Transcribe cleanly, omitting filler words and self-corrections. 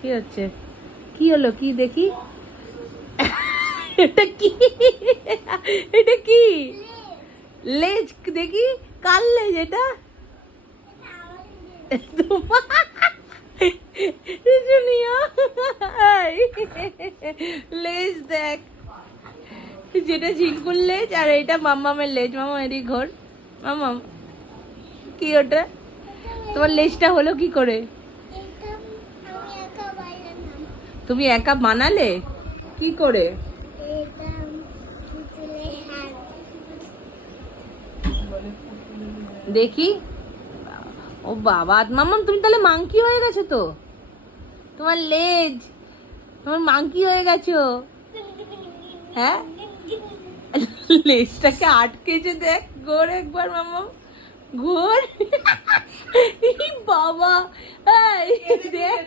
কি হচ্ছে? কি হলো? কি দেখি? এটা কি? এটা কি? লেজ দেখি। কার লেজ এটা? রিজুনিয়া, লেজ দেখ, যেটা ঝিঙ্কুর লেজ আর এটা মাম্মামের লেজ। মামা এদিক ঘোর। মাম্মাম, কি ওটা? তোমার লেজটা হলো কি করে? তুমি একা বানালে? কি করে? দেখি। ও বাবা, মাম্মাম তুমি তাহলে মাংকি হয়ে গেছো তো। তোমার লেজ, তোমার মাংকি হয়ে গেছো। হ্যাঁ, লেজটাকে আটকেছে দেখ। ঘোর একবার মাম্মাম, ঘোর। বাবা, এই দেখ।